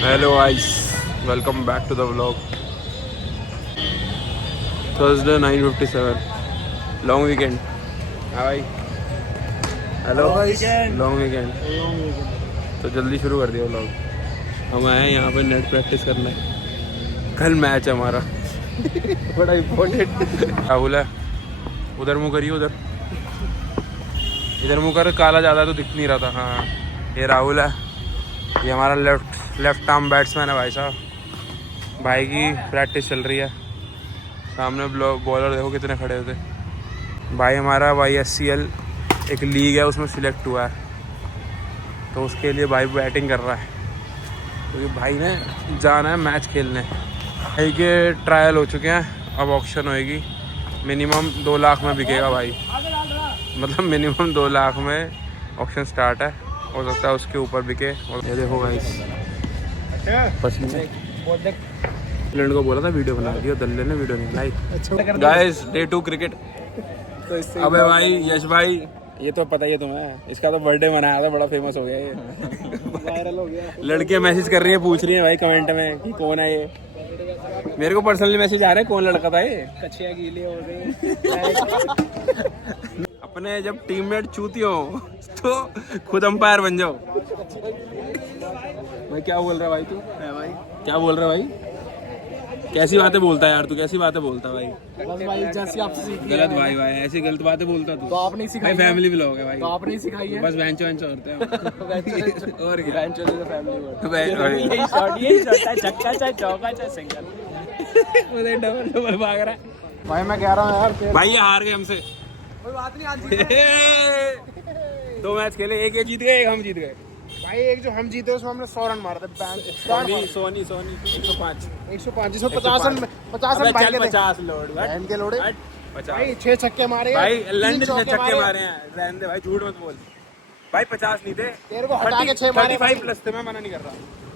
Hello guys, welcome back to the vlog. Thursday 9:57, long weekend. हाँ भाई, hello long weekend. तो जल्दी शुरू कर दिया व्लॉग। हम आए हैं यहाँ पे नेट प्रैक्टिस करने। कल मैच है हमारा बड़ा इम्पोर्टेंट। राहुल है उधर, मुँह करिए उधर, इधर मुँह कर, काला ज़्यादा तो दिख नहीं रहा था। हाँ, ये राहुल है, ये हमारा लेफ्ट आर्म बैट्समैन है भाई साहब। भाई की प्रैक्टिस चल रही है। सामने बॉलर देखो कितने खड़े होते। भाई हमारा YSCL एक लीग है, उसमें सिलेक्ट हुआ है, तो उसके लिए भाई बैटिंग कर रहा है, क्योंकि भाई ने जाना है मैच खेलने। भाई के ट्रायल हो चुके हैं, अब ऑक्शन होएगी। मिनिमम 2 लाख में बिकेगा भाई, मतलब मिनिमम 2 लाख में ऑक्शन स्टार्ट है। हो सकता है उसके ऊपर बिके। और ये देखो गाइस, पसीने। इंग्लैंड को बोला था वीडियो बना दिया, दल्ले ने वीडियो नहीं बनाई। Guys, day 2 cricket. अबे भाई यश भाई, ये तो पता ही है तुम्हें, इसका तो बर्थडे मनाया था, बड़ा फेमस हो गया ये, वायरल हो गया। लड़कियां मैसेज कर रही है, पूछ रही है भाई कमेंट में कि कौन है ये। मेरे को पर्सनली मैसेज आ रहा है कौन लड़का था ये। कच्चियां गीली हो गई। अपने जब टीममेट चूती हो तो खुद अंपायर बन जाओ। भाई क्या बोल रहा है भाई तू? भाई क्या बोल रहा है भाई? कैसी बातें बोलता है यार तू, कैसी बातें बोलता है भाई? बस भाई जैसी आपसे सीखी है गलत भाई, भाई ऐसी गलत बातें बोलता तू। तो आपने सिखाई भाई फैमिली ब्लॉग है भाई, तो आपने सिखाई है। बस वेंचो होते हैं और क्या। बेंच वाले फैमिली वर्ड यही शॉट है, छक्का चाहे चौका चाहे सिंगल। उधर डबल भाग रहा है भाई मैं कह रहा हूँ यार, भाई। ये हार गए हमसे। कोई बात नहीं, आज 2 मैच खेले, एक ये जीत गए, एक हम जीत गए। भाई एक जो हम जीते उसमें हमने 100 रन मारे थे। सोनी 105 105 जिसमें 50 रन 50 रन भाई के 50 लोड बहन के लोड़े। 50 भाई 6 छक्के मारे भाई, लंडन से छक्के मारे हैं। रहने दे भाई, झूठ मत बोल भाई। 50 नहीं थे, तेरे को हटा के 6 मारे। 35 प्लस थे, मैं मना नहीं कर रहा।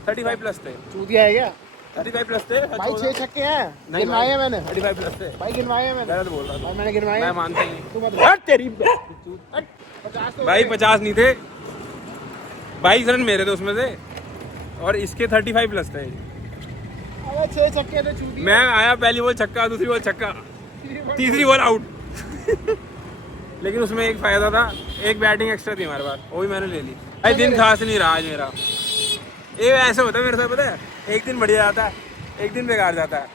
35 प्लस थे। चूतिया है क्या 35 प्लस थे भाई? 6 छक्के हैं, नहीं गिनवाए हैं मैंने 35 प्लस थे भाई, गिनवाए हैं मैंने। गलत बोल रहा था भाई मैंने गिनवाए मैं हैं। मानता ही नहीं। तू मत बोल तेरी 50 भाई 50 नहीं थे, 22 रन मेरे थे उसमें से, और इसके 35 प्लस थे। अबे 6 छक्के थे चूतिया। मैं आया, पहली बॉल छक्का, दूसरी बॉल छक्का, तीसरी बॉल आउट। लेकिन उसमें एक फायदा था, एक बैटिंग एक्स्ट्रा थी हमारे पास, वो भी मैंने ले ली। भाई दिन खास नहीं रहा आज मेरा। ये ऐसे होता है मेरे साथ, पता है, एक दिन बढ़िया जाता है, एक दिन बेकार जाता है।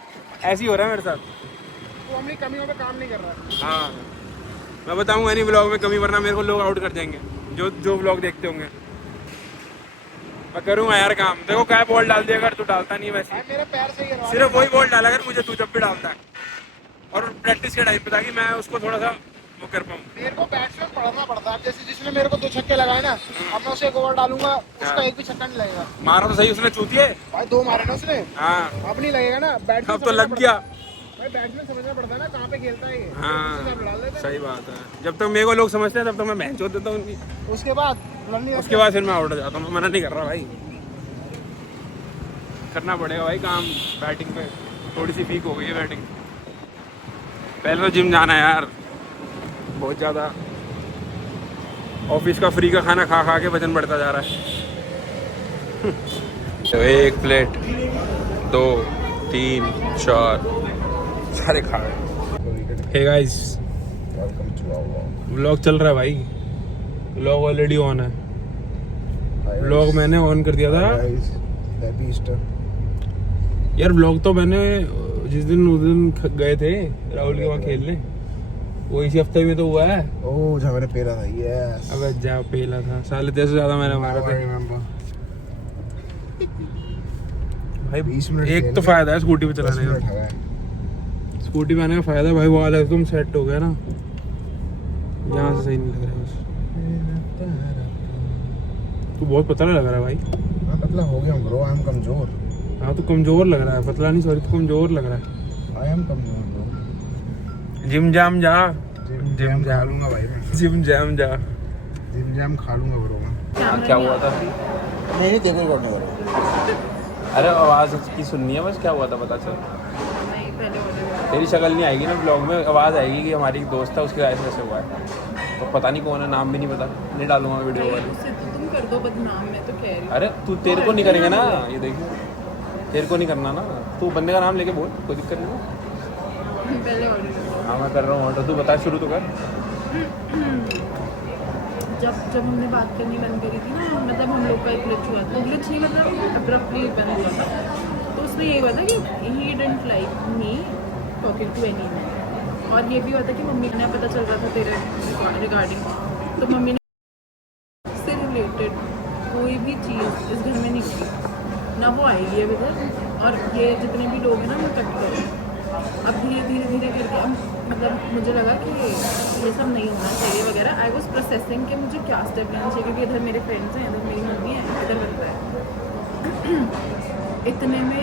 ऐसे ही हो रहा है मेरे साथ। तू अपनी कमियों पे काम नहीं कर रहा। हाँ, मैं बताऊंगा नहीं ब्लॉग में कमी, वरना मेरे को लोग आउट कर जाएंगे जो ब्लॉग देखते होंगे। मैं करूंगा यार काम। देखो क्या बॉल डाल दिया अगर, तू डालता नहीं वैसे, भाई मेरे पैर से गिरवा। सिर्फ वही बॉल डाला कर मुझे, तू जब भी डालता है। और प्रैक्टिस के टाइम पे, ताकि मैं उसको थोड़ा सा वो कर पाऊँ। मेरे को बैट्समैन पढ़ना पड़ता है। जैसे जिसने मेरे को 2 छक्के लगाए ना, अब मैं उसे एक ओवर डालूंगा, उसका एक भी छक्का नहीं लगेगा। मारा तो सही उसने, चूतिए। भाई 2 मारे ना उसने, हाँ, अब नहीं लगेगा ना। बैट्समैन अब तो लग गया। भाई बैट्समैन समझना पड़ता है ना कहाँ पे खेलता है ये। हाँ, उसी हिसाब से डाल देता है। सही बात है। जब तक मेरे को लोग समझते हैं तब तक मैं मैच होता देता हूँ उनकी। उसके बाद रन उसके बाद फिर मैं आउट हो जाता हूँ। मैं मना नहीं कर रहा भाई, करना पड़ेगा भाई काम। बैटिंग पे थोड़ी सी वीक हो गई है बैटिंग। पहले तो जिम जाना है यार, बहुत ज़्यादा। ऑफिस का फ्री का खाना खा खा के वजन बढ़ता जा रहा है। तो 1 प्लेट 2 3 4 सारे खा गए। हे गाइस, व्लॉग चल रहा है भाई, व्लॉग ऑलरेडी ऑन है। व्लॉग मैंने ऑन कर दिया था यार। व्लॉग तो मैंने उस दिन गए थे राहुल के वहाँ खेलने, वो इसी हफ्ते में तो हुआ है। ओह जब मैंने पेला था। यस अबे जा पेला था साले, 10 से ज्यादा मैंने मारा था भाई। 20 मिनट एक तो फायदा है स्कूटी पे चलाने का, स्कूटी पे आने का फायदा भाई। वो वाला एकदम सेट हो गया ना, यहाँ से सही नहीं लग रहा है बस। तू बहुत पतला लग रहा है भाई। पतला हो गया ब्रो, आई एम कमजोर। हाँ तू कमजोर लग रहा है, पतला नहीं, सॉरी, तू कमजोर लग रहा है। आई एम कमजोर ब्रो। जिम जाम जा, जिम खा लूंगा भाई मैं। जिम जाम जा। जिम जाम खा लूंगा ब्रो मैं। क्या हुआ था? नहीं तेरे को करने वाला। अरे आवाज़ की सुननी है बस, क्या हुआ था पता चल। तेरी शक्ल नहीं आएगी ना ब्लॉग में, आवाज़ आएगी कि हमारी एक दोस्त है, उसके राय से ऐसे हुआ है। तो पता नहीं कौन है, नाम भी नहीं पता, नहीं डालूंगा वीडियो वाले। कर दो बदनाम, मैं तो कह रही हूँ। अरे तू तेरे को नहीं करेंगे ना, ये देखिए तेरे को नहीं करना ना, तू बंदे का नाम लेके बोल, कोई दिक्कत नहीं है। पहले ऑर्डर कर दो। हाँ मैं कर रहा हूँ ऑर्डर, तू बता शुरू तो कर। जब हमने बात करनी बंद करी थी ना, मतलब हम लोग का एक ग्लिच हुआ था, ग्लिच नहीं मतलब अब्रप्टली बंद हुआ था, तो उसमें ये हुआ था कि he didn't like me talking to any, और ये भी हुआ था कि मम्मी ने पता चल रहा था तेरे रिगार्डिंग, तो मम्मी ने से रिलेटेड कोई भी चीज़ इस घर में नहीं हुई ना, वो आएगी अब इधर, और ये जितने भी लोग हैं ना वो कट करो। अब धीरे धीरे करके मतलब मुझे लगा कि ये सब नहीं होना चाहिए वगैरह। आई वॉज प्रोसेसिंग कि मुझे क्या स्टेप लेना चाहिए, क्योंकि इधर मेरे फ्रेंड्स हैं, इधर मेरी मम्मी है, इधर बनता है। इतने में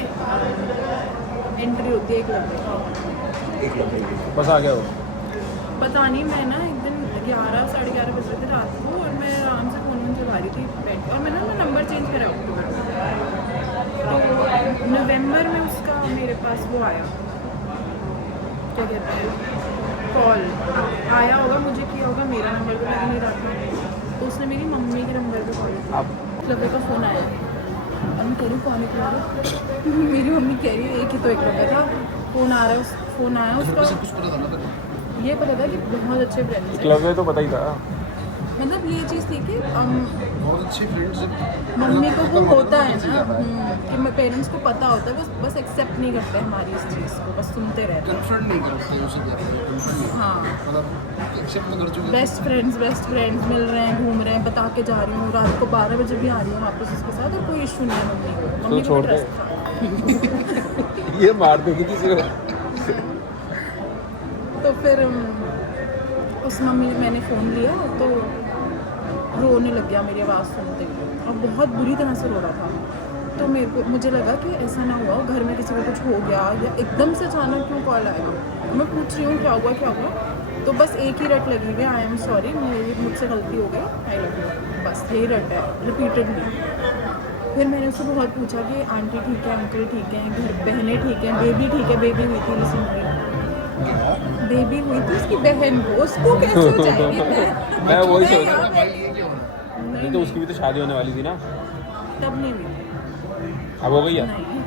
एंट्री होती है एक लड़के की, बस आ गया वो। पता नहीं, मैं ना एक दिन 11 साढ़े 11 बज रहे थे रात को, और मैं आराम से फ़ोन चला रही थी बेड, और मैंने ना नंबर चेंज करा अक्टूबर में, तो नवंबर में उसका मेरे पास वो आया, क्या कहते हैं, कॉल आया होगा, मुझे किया होगा, मेरा नंबर तो लग नहीं रहा था, तो उसने मेरी मम्मी के नंबर पे कॉल किया, लवे का फ़ोन आया, और मैं कह रही हूँ कौन है, मेरी मम्मी कह रही है एक ही तो एक लवे था, फ़ोन आ रहा है, फ़ोन आया उसका, ये पता था कि बहुत अच्छे फ्रेंड्स हैं, क्लब है तो पता ही था, मतलब ये चीज़ थी कि बहुत अच्छे फ्रेंड्स मम्मी को वो होता है ना कि पेरेंट्स को पता होता है, बस एक्सेप्ट नहीं करते हमारी इस चीज़ को, बस सुनते रहते हैं। कन्फर्ट नहीं करते उसे, हाँ, मतलब एक्सेप्ट कर चुके। बेस्ट फ्रेंड्स मिल रहे हैं, घूम रहे हैं, बता के जा रही हूँ, रात को 12 बजे भी आ रही हूँ वापस उसके साथ, और कोई इशू नहीं है मम्मी को, मम्मी को छोड़ दे। ट्रस्ट था। ये मार देगी किसी को। तो फिर उस मम्मी मैंने फ़ोन लिया तो रोने लग गया मेरी आवाज़ सुनते ही, और बहुत बुरी तरह से रो रहा था, तो मुझे लगा कि ऐसा ना हुआ घर में किसी को कुछ हो गया, या एकदम से अचानक क्यों कॉल आया, मैं पूछ रही हूँ क्या हुआ, तो बस एक ही रट लगी हुई, आई एम सॉरी, मुझसे गलती हो गई, आई लव यू, बस यही रट है रिपीटेडली। फिर मैंने उससे बहुत पूछा कि आंटी ठीक है, अंकल ठीक है, घर बहनें ठीक हैं, बेबी ठीक है, बेबी हुई थी रिसेंटली, बेबी हुई थी उसकी बहन को, उसको कैसे हो जाएगी, मैं वही सोच यहाँ रहा पे- नहीं तो उसकी भी तो शादी होने वाली थी ना, तब नहीं हुई, अब हो गई है। नहीं।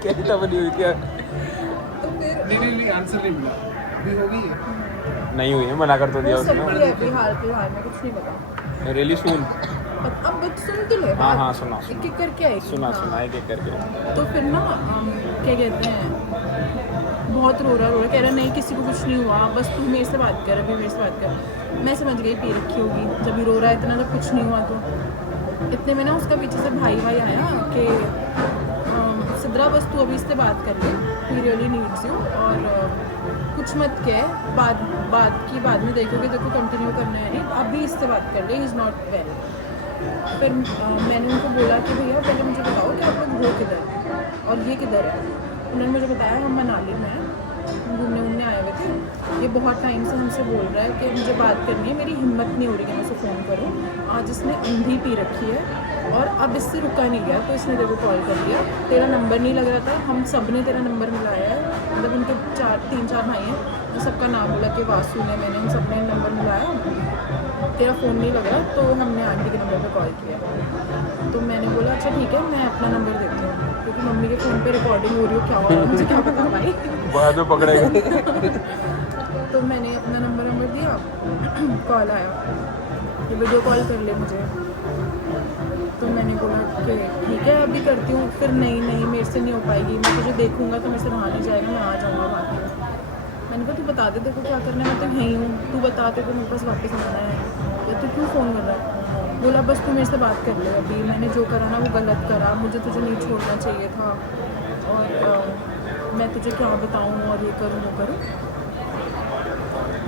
क्या तब नहीं हुई क्या? तो फिर नहीं आंसर नहीं मिला, अभी हो गई है। नहीं हुई है, मना कर तो दिया हो सकती उसने। है फिलहाल में कुछ नहीं पता, रियली सुन। अब बस सुन तो ले हाँ बात। हाँ सुना एक एक करके आई सुना हाँ। सुना एक एक करके। तो फिर ना क्या कहते हैं, बहुत रो रहा कह रहा नहीं किसी को कुछ नहीं हुआ, बस तू मेरे से बात कर, अभी मेरे से बात कर। मैं समझ गई पी रखी होगी, जब भी रो रहा है इतना, जब कुछ नहीं हुआ तो इतने में ना उसका पीछे से भाई आया कि सिद्रा बस तू अभी इससे बात कर ले, ही रियली नीड्स यू, और कुछ मत कह, बाद में देखोगे, देखो कंटिन्यू करना है नहीं, अभी इससे बात कर ले, इज़ नॉट वेल। फिर मैंने उनको बोला कि भैया पहले मुझे बताओ कि आप लोग हो किधर और ये किधर है। उन्होंने मुझे बताया हम मनाली में घूमने आए हुए थे, ये बहुत टाइम से हमसे बोल रहा है कि मुझे बात करनी है, मेरी हिम्मत नहीं हो रही कि मैं उसे फ़ोन करूं, आज इसने अंधी पी रखी है और अब इससे रुका नहीं गया, तो इसने तेरे को कॉल कर दिया, तेरा नंबर नहीं लग रहा था, हम सब ने तेरा नंबर मिलाया है, मतलब उनके 3-4 भाई हैं, तो सबका नाम बोला कि वासु ने, मैंने उन सब ने नंबर मिलाया, तेरा फ़ोन नहीं लग रहा, तो हमने आंटी के नंबर पे कॉल किया। तो मैंने बोला अच्छा ठीक है, मैं अपना नंबर देती हूँ, क्योंकि मम्मी के फ़ोन पे रिकॉर्डिंग हो रही हो, क्या हो रहा है मुझे क्या पता भाई। बाद में पकड़ेगा। तो मैंने अपना नंबर दिया, कॉल आया कि वीडियो कॉल कर ले मुझे, तो मैंने बोला कि ठीक है अभी करती हूँ, फिर नहीं मेरे से नहीं हो पाएगी, मैं तुझे देखूँगा तो मेरे से रहा नहीं जाएगा, मैं आ जाऊँगा बाकी। मैंने कहा तू बता दे देखो क्या करना है, मैं तो यहीं हूँ, तू बता दे तो मेरे पास वापस आना है, या तू क्यों फ़ोन कर रहा है। बोला बस तू मेरे से बात कर ले, अभी मैंने जो करा ना वो गलत करा, मुझे तुझे नहीं छोड़ना चाहिए था, और मैं तुझे क्या बताऊँ, और ये करूँ वो करूँ।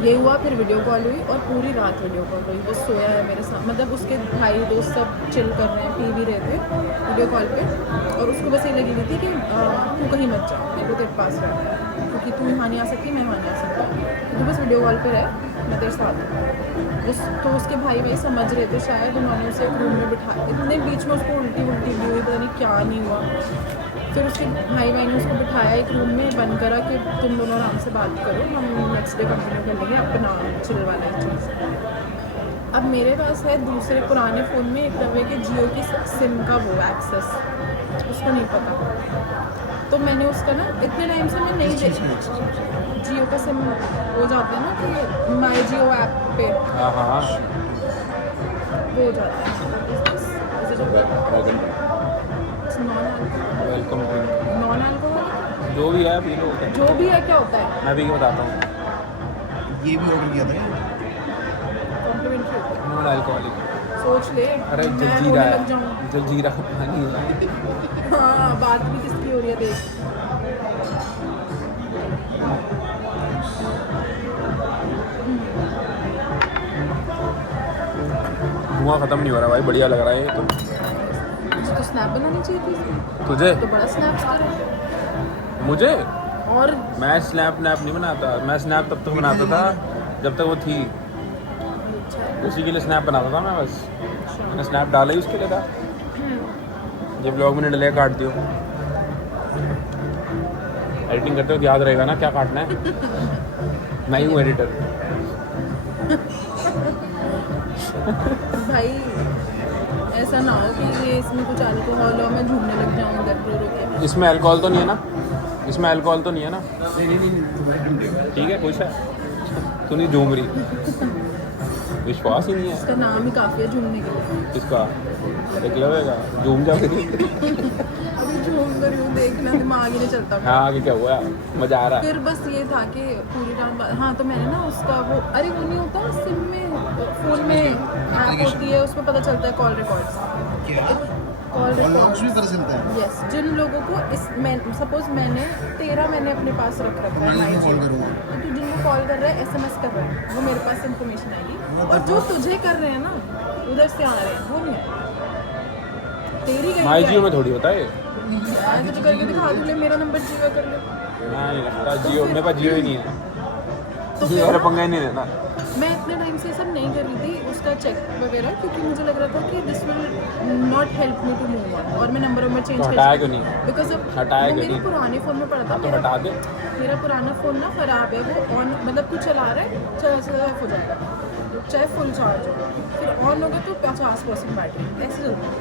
ये हुआ, फिर वीडियो कॉल हुई और पूरी रात वीडियो कॉल हुई, वो सोया है मेरे साथ, मतलब उसके भाई दोस्त सब चिल कर रहे हैं, पी भी रहे थे वीडियो कॉल पे, और उसको बस ये लगी हुई थी कि तू कहीं मत जा, मेरे को तेरे पास रहना है, क्योंकि तू यहाँ नहीं आ सकती, मैं वहाँ नहीं आ सकती, तू बस वीडियो कॉल पे रह, मैं तेरे साथ हूँ। तो उसके भाई समझ रहे थे शायद, उन्होंने उसे एक रूम में बिठा, इतने बीच में उसको उल्टी भी हुई, पता नहीं क्या नहीं हुआ, फिर उसके भाई ने उसको बिठाया एक रूम में, बंद करा कि तुम दोनों आराम से बात करो, हम नेक्स्ट डे कंटिन्यू कर लेंगे अपना चिल वाला चीज़। अब मेरे पास है दूसरे पुराने फ़ोन में एक दफ़े के जियो की सिम का वो एक्सेस, उसको नहीं पता, तो मैंने उसका ना इतने टाइम से मैं नहीं देखी। जियो का सिम हो जाता है ना कि माई जियो ऐप पे हाँ हाँ वो हो जाता है। वेलकम नॉन अल्कोहल जो भी है पी लो। जो भी है क्या होता है, मैं भी बताता हूँ। ये भी ऑर्डर किया था कॉम्प्लीमेंट्री होता है। Non alcoholic. सोच ले, अरे मैं जलजीरा रोने है, लग जाऊँ। जलजीरा पानी है। हाँ, बात भी किसकी हो रही है देख। धुआं खत्म नहीं हो रहा भाई, बढ़िया लग रहा है ये तो। मुझे तो स्नैप बनानी चाहिए थी इसमें। तुझे? तो बड़ा स्नैप करा मुझे? और मैं स्नैप नहीं बनाता। मैं स्नैप तब तक बनाता था जब तक वो थी, उसी के लिए स्नैप बनाता था मैं बस। मैंने स्नैप डाला ही उसके लिए था। ये ब्लॉग मैंने डले काट दियो। एडिटिंग करते हो याद रहेगा ना क्या काटना है। मैं ही हूँ एडिटर। भाई ऐसा ना हो कि ये इसमें कुछ अल्कोहल हो, मैं झूमने लग जाऊँ इधर रो रो के। इसमें अल्कोहल तो नहीं है ना? इसमें अल्कोहल तो नहीं है ना? ठीक है, खुश है तू? नहीं झूम रही? विश्वास ही नहीं है। इसका नाम ही काफ़ी है झूमने के लिए। इसका एक लगेगा झूम जा फिर। अभी झूम कर यूँ देखना, दिमाग ही नहीं चलता मेरा। हाँ आगे क्या हुआ? मजा आ रहा है? फिर बस ये था कि पूरी रात हाँ, तो मैंने ना उसका वो, अरे वो नहीं होता सिम में, फ़ोन में ऐप होती है, उसमें पता चलता है कॉल रिकॉर्ड्स। कॉल रिकॉर्ड्स भी पता चलता है। यस, जिन लोगों को इस मैं सपोज मैंने 13 मैंने अपने पास रख रखा है माई कॉल करूँगा तो तू जिनको कॉल कर रहा है, SMS कर रहा है, वो मेरे पास इन्फॉर्मेशन आएगी। और जो तुझे कर रहे हैं ना, उधर से आ रहे हैं, वो नहीं है तेरी कहीं माई पे जियो में थोड़ी होता है। यार तुझे करके दिखा दूँ, ले मेरा नंबर जियो कर ले। नहीं लगता जियो, मेरे पास जियो ही नहीं है। तो जियो फिर वाला ना, पंगा ही नहीं लेता। मैं इतने टाइम से सब नहीं कर रही थी उसका चेक वगैरह, क्योंकि मुझे लग रहा था कि this will not help me to move on, और मैं नंबर चेंज तो कर हटाया क्यों नहीं? बिकॉज अब हटाया वो क्यों मेरे नहीं? पुराने फ़ोन में पड़ा था। हाँ तो हटा दे। मेरा पुराना फ़ोन ना ख़राब है, वो ऑन मतलब कुछ चला रहा है, चला ऑफ हो जाएगा, चाहे फुल चार्ज हो, फिर ऑन होगा तो 50% बैटरी ऐसे चलता है।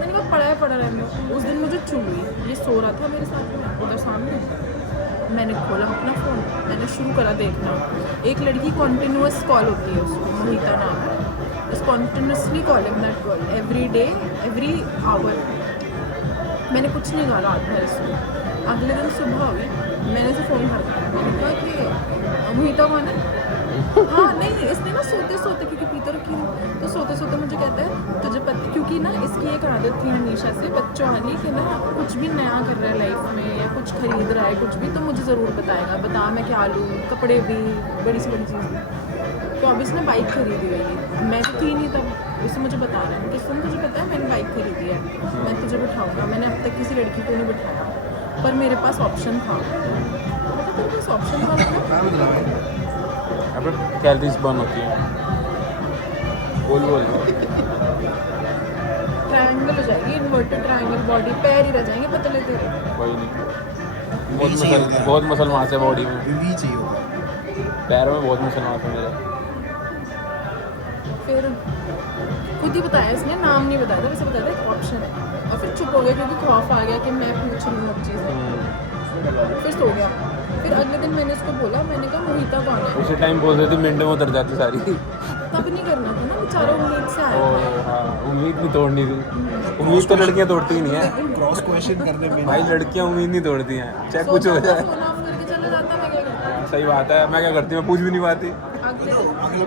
मैंने कहा पड़ा रहने दो। उस दिन मुझे चुभ हुई, ये सो रहा था मेरे साथ में उधर सामने, मैंने खोला अपना फ़ोन, मैंने शुरू करा देखना। एक लड़की कॉन्टिन्यूअस कॉल होती है, उसको मोहिता नाम है, इस continuously calling that girl every day every hour. मैंने कुछ नहीं कहा रात भर इसको। अगले दिन सुबह हुई, मैंने इसे फ़ोन कर दिया, मैंने कहा कि मोहिता कौन है? हाँ नहीं, इसने ना सोते सोते, क्योंकि पीते रखी थी, तो सोते सोते मुझे कहता है तुझे पता, क्योंकि ना इसकी एक आदत थी हमेशा से बच्चों वाली कि ना कुछ भी नया कर रहा है लाइफ में या कुछ खरीद रहा है कुछ भी, तो मुझे ज़रूर बताएगा, बता मैं क्या लूँ, कपड़े भी, बड़ी से बड़ी चीज़ भी। तो अब इसने बाइक खरीदी हुई है, मैं तो थी नहीं तब, उसे मुझे बता रहा है कि सुन तुझे पता है मैंने बाइक खरीदी है, मैं तुझे बिठाऊँगा। मैंने अब तक किसी लड़की को नहीं बिठाया, पर मेरे पास ऑप्शन था। मतलब तेरे पास ऑप्शन था मतलब अब कैलोरीज बर्न होती है। बोल ट्रायंगल हो जाएगी, इन्वर्टेड ट्रायंगल बॉडी, पैर ही रह जाएंगे पतले तेरे। कोई नहीं, बहुत मसल मास है बॉडी में, भी चाहिए होता है। पैरों में बहुत मसल मास है मेरे। फिर खुद ही बताया इसने, नाम नहीं बताया था, वैसे बताया था एक ऑप्शन है, और फिर चुप हो गया क्योंकि खौफ आ गया कि मैं पूछ रही हूँ अब चीज़ें। फिर सो गया। फिर अगले दिन मैंने उसको बोला, मैंने कहा मोहिता कौन है? उसी टाइम बोल देती मिनट में उतर जाती सारी। तब नहीं करना था ना, बेचारा उम्मीद से आया ओ था। हाँ, उम्मीद नहीं तोड़नी थी। उम्मीद तो लड़कियां तोड़ती ही नहीं है क्रॉस क्वेश्चन करने पे भाई, लड़कियां उम्मीद नहीं तोड़ती हैं, चाहे कुछ हो सोता था, जाए। फोन ऑफ करके चला जाता, मैं क्या करता? सही बात है, मैं क्या करती हूँ, मैं पूछ भी नहीं पाती। अगले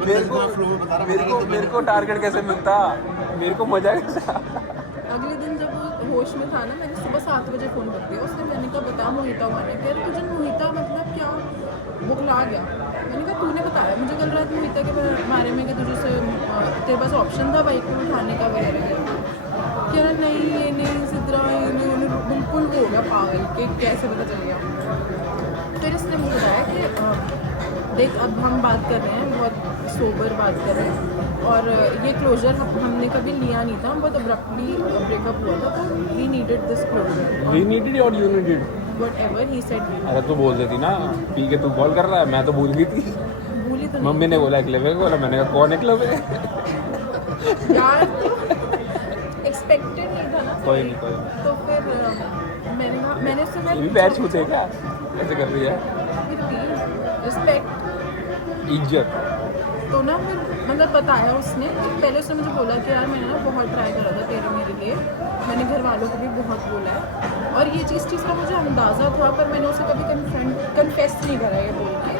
दिन मेरे को टारगेट कैसे मिलता, मेरे को मजा कैसे आता? अगले दिन जब वो होश में था ना, मैंने सुबह 7 बजे फ़ोन कर दिया उसने, मैंने कहा बता मोहिता कौन है? कह रहे तुझे मोहिता मतलब क्या? बुखला गया। मैंने कहा तूने बताया मुझे कल रात मोहिता के बारे में कि तुझे से तेरे पास ऑप्शन था बाइक में उठाने का वगैरह। कह रहा नहीं ये नहीं सिद्रा, ये नहीं, उन्हें बिल्कुल वो हो गया पागल कि कैसे पता चल गया। फिर इसने मुझे बताया कि देख अब हम बात कर रहे हैं, बहुत सोबर बात कर रहे हैं, और ये क्लोजर हमने कभी लिया नहीं था, बहुत अब्रप्टली ब्रेकअप हुआ था, तो we needed this closure. We needed और you needed, whatever he said. अरे तू बोल देती ना, पी के तू कॉल कर रहा है, मैं तो भूल गई थी। भूली तो मम्मी ने बोला एक लेवे को बोला, मैंने कहा कौन एक लेवे? यार एक्सपेक्टेड नहीं था ना। कोई नहीं। तो फिर मैंने उससे ये भी पैर छूते क्या, ऐसे कर रही है? रिस्पेक्ट, इज्जत। तो ना फिर मतलब बताया उसने। पहले उसने मुझे बोला कि यार मैंने ना बहुत ट्राई करा था तेरे मेरे लिए, मैंने घर वालों को भी बहुत बोला है, और ये चीज़ का मुझे अंदाज़ा था, पर मैंने उसे कभी कन्फेस नहीं करा ये बोल के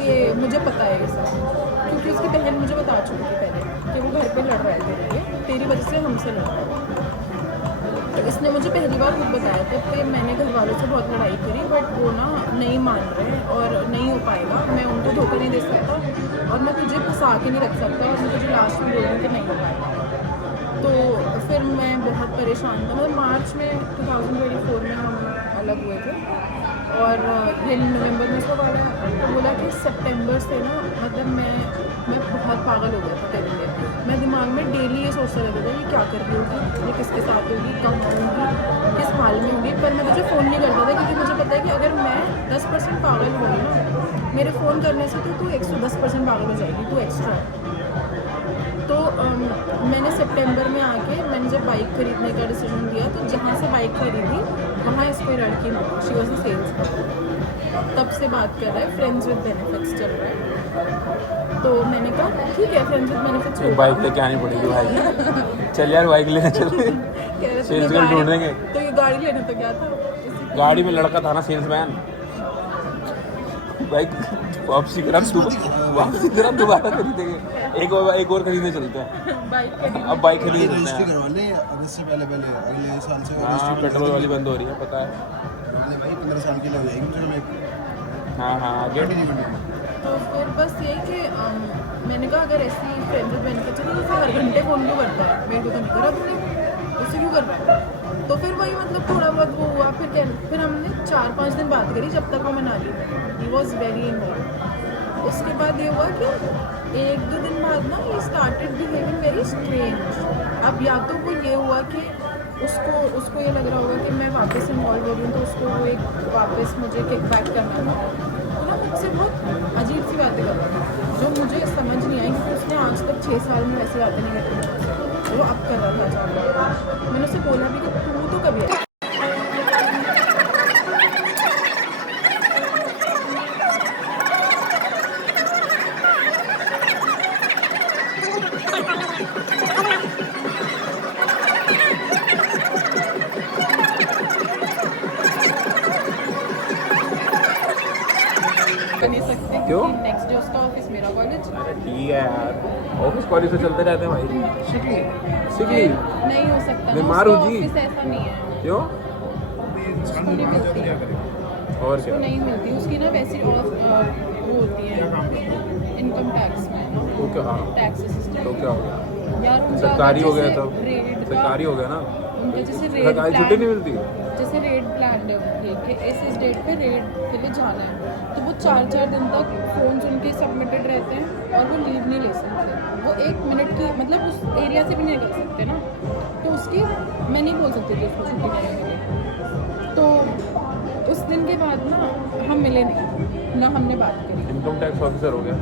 कि मुझे पता है ये सब, क्योंकि उसकी बहन मुझे बता चुकी थी पहले कि वो घर पे लड़ रहे थे तेरे लिए, तेरी वजह से हमसे लड़ रहे थे। तो इसने मुझे पहली बार खुद बताया था कि मैंने घर वालों से बहुत लड़ाई करी, बट वो ना नहीं मान रहे और नहीं हो पाएगा, मैं उनको धोखा नहीं दे सकता और मैं तुझे फंसा के नहीं रख सकता, और मैं तुझे लास्ट में बोल दूँ कि नहीं हो पाएगा। तो फिर मैं बहुत परेशान था। मतलब मार्च में 2024 में हम अलग हुए थे, और ये नवंबर में उसको बोला कि सितंबर से ना मतलब मैं बहुत पागल हो गया था तेरे लिए। मैं दिमाग में डेली ये सोचता रहता था ये क्या कर रही होगी, ये किसके साथ होगी, कब होगी, किस हाल में होगी, पर मैं तुझे फ़ोन नहीं करता था, क्योंकि मुझे पता है कि अगर मैं 10% पागल हो गई ना मेरे फ़ोन करने से, तो तू 110% पागल हो जाएगी, तू एक्स्ट्रा। तो मैंने सितंबर में आके मैंने जब बाइक खरीदने का डिसीजन दिया, तो जहाँ से बाइक खरीदी वहाँ इसको लड़की मिली, शी वॉज अ सेल्स। तब से बात कर रहा है, फ्रेंड्स विद बेनिफिट्स चल रहा है। तो मैंने कहा ठीक है, फ्रेंड्स विद बेनिफिट्स एक बाइक लेके आनी पड़ेगी भाई। चल यार बाइक लेने चल, सेल्स गर्ल ढूंढ देंगे। तो ये गाड़ी लेना तो क्या था, गाड़ी में लड़का था ना सेल्समैन। बाइक वापसी करा दोबारा खरीदेंगे, एक और खरीदने चलते हैं। बाइक अब बाइक खरीदने चलते रजिस्ट्री हैं। करवा ले अब इससे पहले अगले साल से हाँ पेट्रोल वाली बंद हो रही है, पता है। भाई 15 साल की लग जाएगी मुझे मैं हाँ आगे। तो फिर बस ये कि मैंने कहा अगर ऐसी फ्रेंड्स विद बेनिफिट्स है तो हर घंटे फ़ोन क्यों करता है, मेरे को तो नहीं करा तूने, उससे क्यों कर रहा है। तो फिर वही मतलब थोड़ा बहुत वो हुआ, फिर हमने 4-5 दिन बात करी, जब तक वो मनाली में, ही वॉज वेरी इन्वॉल्व। उसके बाद ये हुआ कि 1-2 दिन बाद ना he started behaving very strange. अब या तो वो ये हुआ कि उसको ये लग रहा होगा कि मैं वापस इन्वॉल्व हो रही हूँ, तो उसको वो एक वापस मुझे किक बैक करना था, तो ना मुझसे बहुत अजीब सी बातें कर रहा था जो मुझे समझ नहीं आई, क्योंकि उसने आज तक 6 साल में वैसी बातें नहीं करती, वो अब कर रहा था अचानक। मैंने उससे बोला भी कि तू तो कभी है। नहीं सकते क्यों? नेक्स्ट डे उसका ऑफिस, मेरा कॉलेज। ठीक है यार, ऑफिस कॉलेज तो चलते रहते हैं भाई। सिकली नहीं हो सकता, बीमार उसका हो जी। ऑफिस ऐसा नहीं है, क्यों? उसको नहीं मिलती है, और उसको क्या? नहीं मिलती, उसकी ना वैसी वो होती है इनकम टैक्स में ना, तो क्या? हाँ टैक्स असिस्टेंट। तो क्या हो गया? यार उनका सरकारी हो गया जैसे तब, रेट का- सरकारी हो गया ना, उनका जैसे रेट सरकारी छुट्टी नहीं मिलती। जैसे रेट प्लान है कि इस डेट पे रेट के लिए जाना है, तो वो 4-4 दिन तक फ़ोन उनके सबमिटेड रहते हैं और वो लीव नहीं ले सकते, वो 1 मिनट की मतलब उस एरिया से भी नहीं निकल सकते ना, तो उसकी मैं नहीं बोल सकती थी उसको छुट्टी करने के लिए। तो उस दिन के बाद ना हम मिले नहीं, ना हमने बात करी। इनकम टैक्स ऑफिसर हो गया,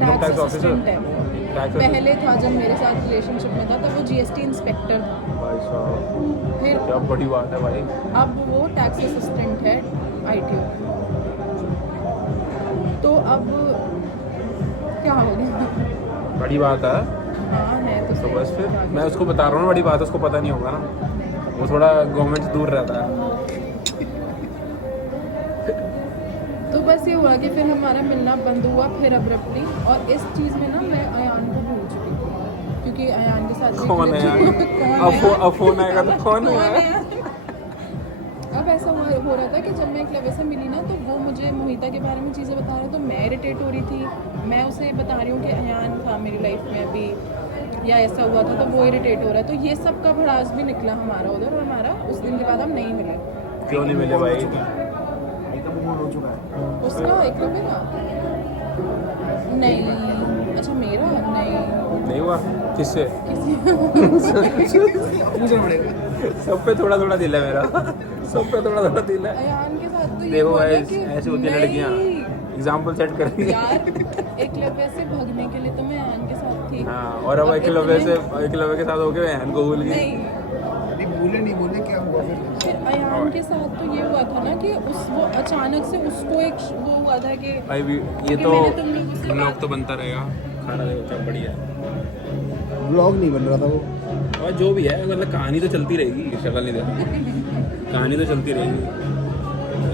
टैक्स असिस्टेंट है वो। टैक्स पहले था जब मेरे साथ रिलेशनशिप में था, तब वो जीएसटी इंस्पेक्टर था, भाई साहब फिर क्या बड़ी बात है भाई। अब वो टैक्स असिस्टेंट है ITO। तो अब क्या हो गया, बड़ी बात है। हाँ है तो तो सही। बस फिर मैं उसको बता रहा हूँ ना, बड़ी बात है, उसको पता नहीं होगा ना, वो थोड़ा गवर्नमेंट से दूर रहता है। तो बस ये हुआ कि फिर हमारा मिलना बंद हुआ फिर अब्रप्टली, और इस चीज़ में ना मैं अयान को भूल चुकी थी, क्योंकि अयान के साथ कौन है यार? अब फोन आएगा तो कौन है? अब ऐसा हो रहा था कि जब मैं एक लवे से मिली ना, तो वो मुझे मोहिता के बारे में चीज़ें बता रहा, तो मैं इरिटेट हो रही थी, मैं उसे बता रही हूँ कि अयान था मेरी लाइफ में अभी, या ऐसा हुआ था, तो वो इरिटेट हो रहा है। तो ये सब का भड़ास भी निकला हमारा उधर, और हमारा उस दिन के बाद हम नहीं मिले। क्यों नहीं मिले भाई? हो चुका है उसका एक लवे का नहीं, अच्छा मेरा नहीं हुआ किससे? किसी पूछना पड़ेगा। सब पे थोड़ा थोड़ा दिल है मेरा, सब पे थोड़ा थोड़ा दिल है। अयान के साथ तो ये देखो हुआ था guys, कि ऐसी होती है लड़कियां। एग्जाम्पल सेट कर रही है। यार एकलव्य से भागने के लिए तो मैं अयान के साथ थी। हाँ, और अब एकलव्य के साथ हो गए अयान को भूल गई। नहीं बोले क्या हुआ फिर अयान के साथ तो ये हुआ था ना कि वो अचानक से उसको एक वो हुआ था कि भाई ये कि तो मैंने तुम लोगों से ब्लॉग तो बनता रहेगा, खाना देखो बढ़िया है। ब्लॉग नहीं बन रहा था वो। और जो भी है मतलब कहानी तो चलती रहेगी, शक्ल नहीं देखो, कहानी तो चलती रहेगी।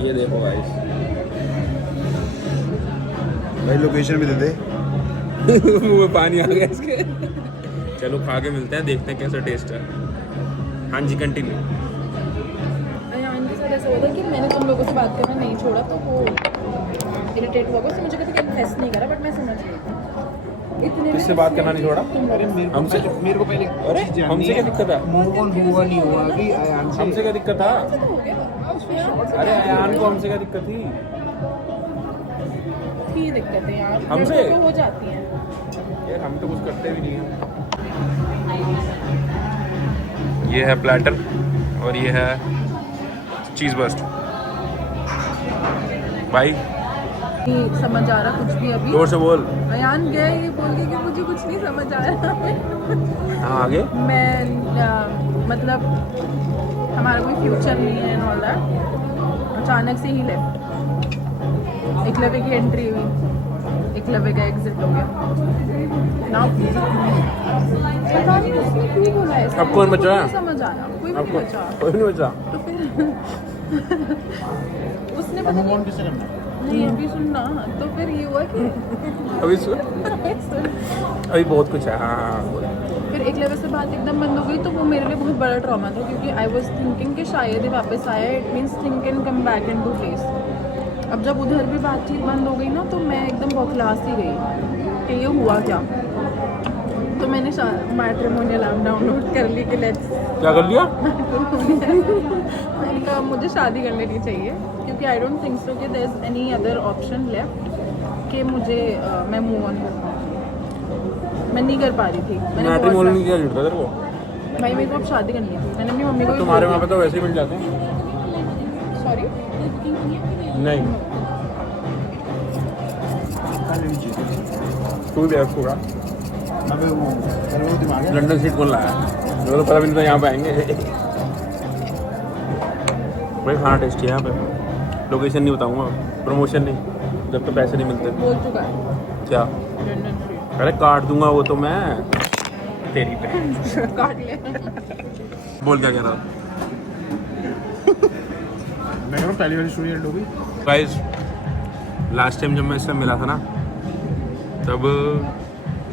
ये देखो गाइस भाई लोकेशन भी दे दे। मुंह में पानी आ गया इसके। चलो खा के मिलते हैं, देखते हैं कैसा टेस्ट है। हाँ जी कंटिन्यू। अयान के साथ ऐसा हुआ था कि मैंने तुम लोगों से बात करना नहीं छोड़ा तो वो इरिटेट हुआ, उससे मुझे कहते कि इन्वेस्ट नहीं करा, बट मैं समझ गई। इतने किससे बात करना नहीं छोड़ा? हमसे? मेरे को पहले अरे हमसे क्या दिक्कत है? मूव ऑन हुआ नहीं हुआ अभी अयान से। हमसे क्या दिक्कत था? हो गया। अरे अयान को हमसे क्या दिक्कत थी? की दिक्कत है यार, हमसे? लड़कों को हो जाती है। यार हम तो कुछ करते भी नहीं हैं। ये है प्लेटर और ये है चीज़ बस्ट। भाई नहीं समझ आ रहा कुछ भी अभी। जोर से बोल। अयान गया ये बोल के कि मुझे कुछ नहीं समझ आ रहा। हाँ आगे। मैं मतलब हमारा कोई फ्यूचर नहीं है एंड ऑल दैट। अचानक से ही लेफ्ट। एकलव्य की एंट्री हुई, एकलव्य का एग्जिट हो गया। नाउ पता नहीं उसने क्यों बोला ऐसा। अब कौन बचा? नहीं समझ आया, कोई भी आपको नहीं बचा। कोई नहीं बचा। तो फिर उसने पता मूव ऑन किसे करना है? नहीं अभी सुनना। तो फिर ये हुआ कि अभी सुन, अभी बहुत कुछ है। हाँ बोल। फिर एकलव्य से बात एकदम बंद हो गई, तो वो मेरे लिए बहुत बड़ा ट्रॉमा था क्योंकि आई वाज थिंकिंग कि शायद ये वापस आया, it means think can come back in to place. अब जब उधर भी बातचीत बंद हो गई ना तो मैं एकदम बौखलास ही गई कि ये हुआ क्या। तो मैंने मैट्रिमोनियल ऐप डाउनलोड कर ली कि लेट्स क्या कर लिया? मैंने कहा मुझे शादी कर लेनी चाहिए क्योंकि आई डोंट थिंक सो कि there is any other option left कि मुझे मैं मूव ऑन कर पाऊँ। मैं नहीं कर पा रही थी। मैंने मैट्रिमोनी नहीं किया जुड़ता तेरे को? भाई मेरे को अब शादी करनी है। मैंने अपनी मम्मी को तुम्हारे वहाँ पे तो वैसे ही मिल जाते हैं। सॉरी नहीं तू भी पूरा अबे वो दिमाग है। लंदन सीट कौन लाया? मेरे को तो पता भी नहीं था यहाँ पे आएंगे। भाई खाना टेस्टी है यहाँ पे। लोकेशन नहीं बताऊँगा, प्रमोशन नहीं, जब तो पैसे नहीं मिलते। बोल चुका है क्या? लंदन से। अरे काट दूंगा वो तो मैं तेरी पे। काट ले। बोल क्या कह रहा? मैं कह रहा हूँ पहली वाली स्टोरी एंड हो गई। गाइस लास्ट टाइम जब मैं इससे मिला था ना तब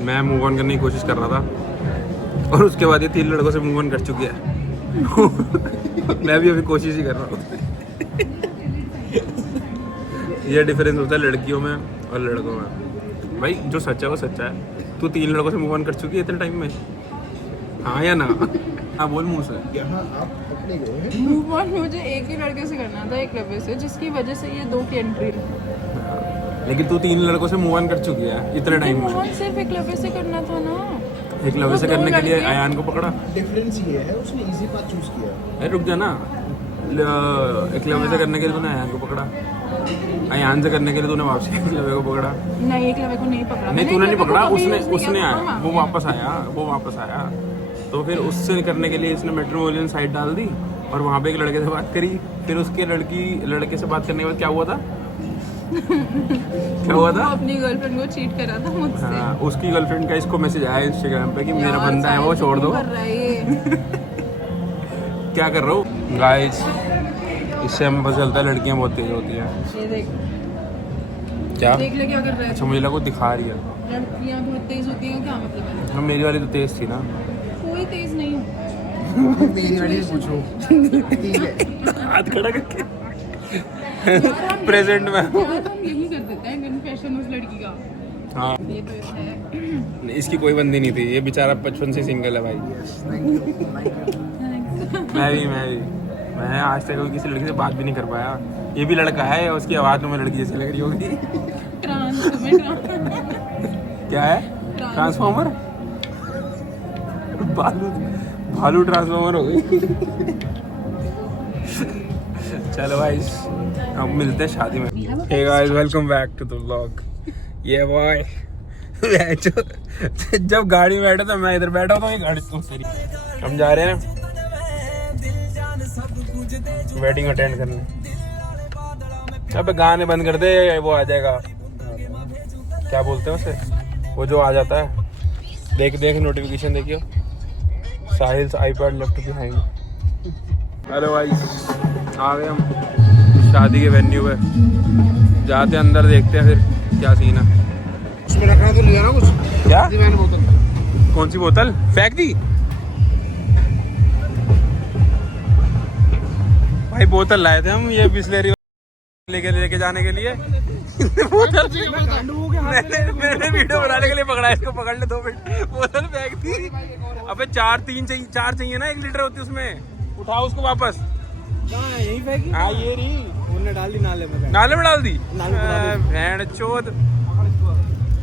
मैं मूव ऑन करने की कोशिश कर रहा था और उसके बाद ये 3 लड़कों से मूव ऑन कर चुकी है। मैं भी अभी कोशिश ही कर रहा हूँ। ये डिफरेंस होता है लड़कियों में और लड़कों में। भाई जो सच्चा है वो सच्चा है। तू 3 लड़कों से मूव ऑन कर चुकी है इतने टाइम में? हाँ या ना? हाँ बोल मुँह से। यहाँ आप अपने गए हैं। मूव ऑन मुझे एक ही लड़के से करना था, एकलव्य से, जिसकी वजह से ये 2 की एंट्री। लेकिन तू 3 लड़कों से मूव ऑन कर चुकी है इतने टाइम मूव में। ऑन सिर्फ एकलव्य से करना था ना। एकलव्य से वो 2 करने के लिए लड़के- अयान को पकड़ा। डिफरेंस ये है उसने इजी पाथ चूज किया। अरे रुक जा ना। एकलव्य से करने के लिए तूने अयान को पकड़ा, अयान से करने के लिए तूने वापसी एकलव्य को पकड़ा। नहीं एकलव्य को नहीं पकड़ा। नहीं मैंने तूने नहीं एकलव्य पकड़ा, को कभी उसने use नहीं उसने किया, आया, पकड़ा। वो वापस आया। तो फिर उससे करने के लिए इसने मैट्रिमोनियल साइट डाल दी और वहाँ पे एक लड़के से बात करी। फिर उसके लड़के से बात करने के बाद क्या हुआ था? क्या हुआ वो था? अपनी गर्लफ्रेंड को चीट करा था मुझसे। हाँ, उसकी गर्लफ्रेंड का इसको मैसेज आया इंस्टाग्राम पे कि मेरा यार, बंदा है वो साइड छोड़ दो। क्यों कर रहा है ये? क्या कर रहा हूँ गाइस? इससे हमें पता चलता है लड़कियाँ बहुत तेज होती हैं। ये देख क्या? देख ले क्या कर रहा है। अच्छा मुझे लगा दिखा रही है। लड़कियां बहुत तेज होती हैं, क्या मतलब है? हाँ, मेरी वाली तो तेज थी ना। कोई तेज नहीं है। मेरी वाली पूछो। ठीक है। हाथ खड़ा करके यार, हम प्रेजेंट में। यार, हम यही कर देते हैं कन्फेशन उस लड़की का। हाँ ये तो है। इसकी कोई बंदी नहीं थी, ये बेचारा बचपन से सिंगल है भाई। मैं आज तक कोई किसी लड़की से बात भी नहीं कर पाया। ये भी लड़का है, उसकी आवाज़ में लड़की जैसी लग रही होगी। क्या है? ट्रांसफॉर्मर? भालू ट्रांसफॉर्मर हो गई। चलो भाई हम मिलते हैं शादी में। Hey guys welcome back to the vlog. ये बॉय जब गाड़ी में बैठा था मैं इधर बैठा था, ये गाड़ी तो तेरी। हम जा रहे हैं वेडिंग अटेंड करने। अब गाने बंद कर दे, वो आ जाएगा, क्या बोलते हैं उसे, वो जो आ जाता है। देख नोटिफिकेशन देखियो, साहिल आईपैड लेफ्ट बिहाइंड। हेलो भाई आ गए हम शादी के वेन्यू पे, जाते हैं अंदर, देखते हैं फिर क्या सीन है। उसमें रखना तो लिया ना कुछ, क्या मैंने बोतल, कौन सी बोतल फेंक दी भाई? बोतल लाए थे हम ये बिस्लेरी लेके जाने के लिए। बोतल मैंने वीडियो बनाने के लिए पकड़ा, इसको पकड़ ले 2 मिनट। बोतल फेंक दी। अबे 4 चाहिए ना, 1 लीटर होती है उसमें। उठाओ उसको वापस। यही फेंकी। हाँ ये रही, उन्होंने डाल दी नाले में। नाले में डाल दी। भेड़ चोद,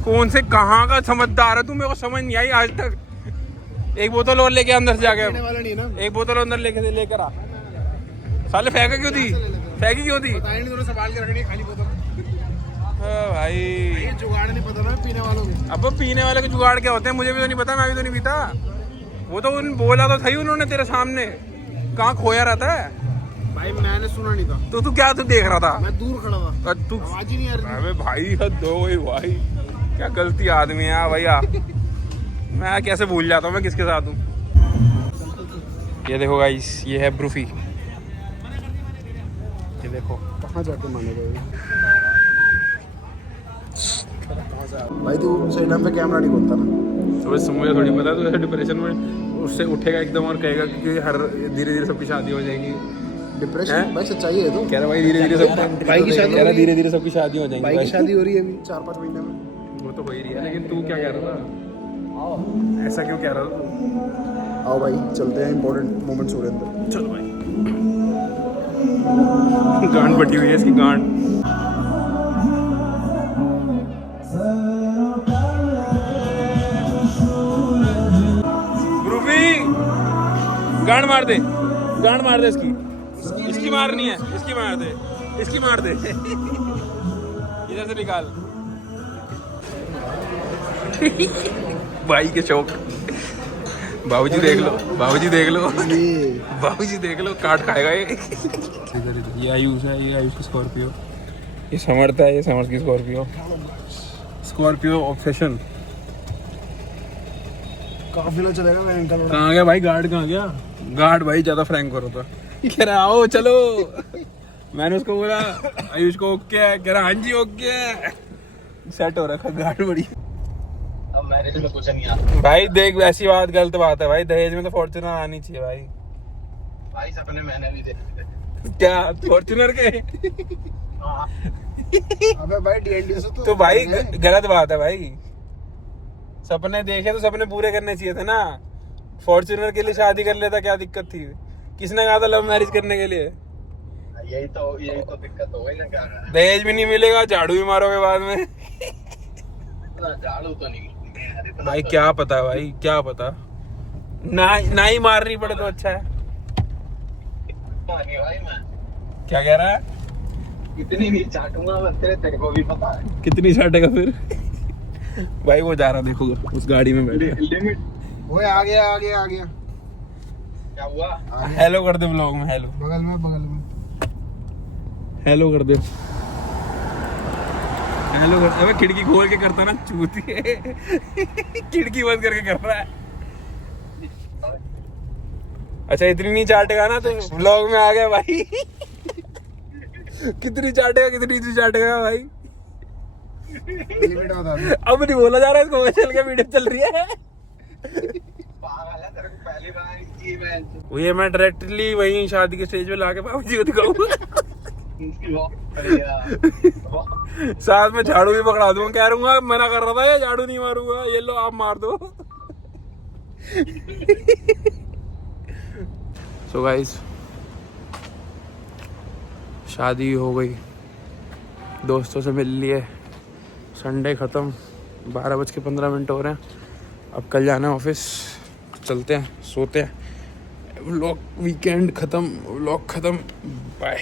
कौन से कहाँ का समझदार है तू, मेरे को समझ नहीं आई आज तक। एक बोतल और लेके अंदर से जाके, एक बोतल अंदर लेकर आ। साले फेंका क्यों दी, फेंकी क्यों दी? संभाल के रखनी है खाली बोतल भाई। जुगाड़ नहीं पता ना पीने वालों के। अब पीने वाले के जुगाड़ क्या होते हैं मुझे भी तो नहीं पता, मैं भी तो नहीं पीता। वो तो बोला तो था ही उन्होंने तेरे सामने, कहाँ खोया रहता है भाई? मैंने सुना नहीं था। तो तू क्या देख रहा था? मैं दूर खड़ा था, तू आवाज ही नहीं आ रही। अबे भाई हद हो गई भाई, क्या गलती आदमी है भैया। मैं कैसे भूल जाता हूँ मैं किसके साथ हूँ। ये देखो गाइस, ये है ब्रूफी, ये देखो। कहाँ जाके मानेगा भाई? तू सही टाइम पे कैमरा नहीं खोलता ना। तो बस मुझे थोड़ी पता है, तो ऐसे डिप्रेशन में उससे उठेगा एकदम और कहेगा कि हर धीरे धीरे सबकी शादी हो जाएगी। डिप्रेशन भाई सच्चाई है। तो कह रहा भाई धीरे धीरे सब भाई की शादी, कह रहा धीरे धीरे सबकी शादी हो जाएगी। भाई की शादी हो रही है अभी 4-5 महीने में। वो तो हो ही रही है, लेकिन तू क्या कह रहा था? ऐसा क्यों कह रहा था? आओ भाई चलते हैं, इंपॉर्टेंट मोमेंट्स हो रहे हैं अंदर। चलो भाई। गांड बटी हुई है इसकी, गांड। गांड मार दे, गांड मार दे इसकी, इसकी मारनी है, इसकी मार दे, इसकी मार दे। इधर से निकाल। भाई के शौक। बाबूजी देख लो, बाबूजी देख लो, बाबूजी देख लो, काट खाएगा ये। ये आयुष है, ये आयुष की स्कॉर्पियो। ये समर्थ है, ये समर्थ की स्कॉर्पियो। Scorpio obsession. काफिला चलेगा मैं अंकल। कहाँ गया भाई गार्ड, कहाँ गया गार्ड? भाई ज्यादा फ्रैंक करो तो कह रहा आओ चलो। मैंने उसको बोला आयुष को ओके है, कह रहा हाँ जी ओके है। सेट हो रखा गार्ड बड़ी। अब मैरिज में कुछ नहीं आता भाई। देख ऐसी बात गलत बात है भाई, दहेज में तो फॉर्च्यूनर आनी चाहिए भाई। भाई सपने मैंने भी देखे। क्या फॉर्च्यूनर के? अबे भाई डीएनडी से तो भाई गलत बात है भाई। सपने देखे तो सपने पूरे करने चाहिए थे ना। फॉर्च्यूनर के लिए शादी कर लेता, क्या दिक्कत थी? किसने कहा था लव मैरिज करने के लिए? यही तो दिक्कत हो गई ना। क्या दहेज भी नहीं मिलेगा, झाड़ू भी मारोगे बाद में। झाड़ू तो नहीं भाई क्या पता भाई, क्या पता, ना ही मारनी पड़े तो अच्छा है। भाई मैं क्या कह रहा है? इतनी नहीं चाटूंगा मैं, तेरे को भी पता है। कितनी चाटेगा फिर? भाई वो जा रहा देखो उस गाड़ी में बैठे। लिमिट वो आ गया। क्या हुआ? हेलो कर दे ब्लॉग में, हेलो बगल में हेलो कर दे, हेलो कर। अबे खिड़की खोल के करता ना चूती है। खिड़की बंद करके कर रहा है। अच्छा इतनी नहीं चाटेगा ना तो ब्लॉग में आ गया भाई। कितनी चाटेगा भाई? लिमिट बता दे। अब नहीं बोला जा रहा है, इसको चल के वीडियो चल रही है। पागल है, तेरे को पहली बार की मैं। ये मैं डायरेक्टली वहीं शादी के स्टेज पे लाके बाबूजी को दिखाऊंगा। साथ में झाड़ू भी पकड़ा दूंगा, कह दूंगा मना कर रहा था ये झाड़ू नहीं मारूंगा, ये लो आप मार दो। सो गाइस शादी हो गई, दोस्तों से मिल लिए, संडे ख़त्म, 12:15 हो रहे हैं। अब कल जाना है ऑफिस, चलते हैं, सोते हैं। व्लॉग वीकेंड ख़त्म, व्लॉग ख़त्म, बाय।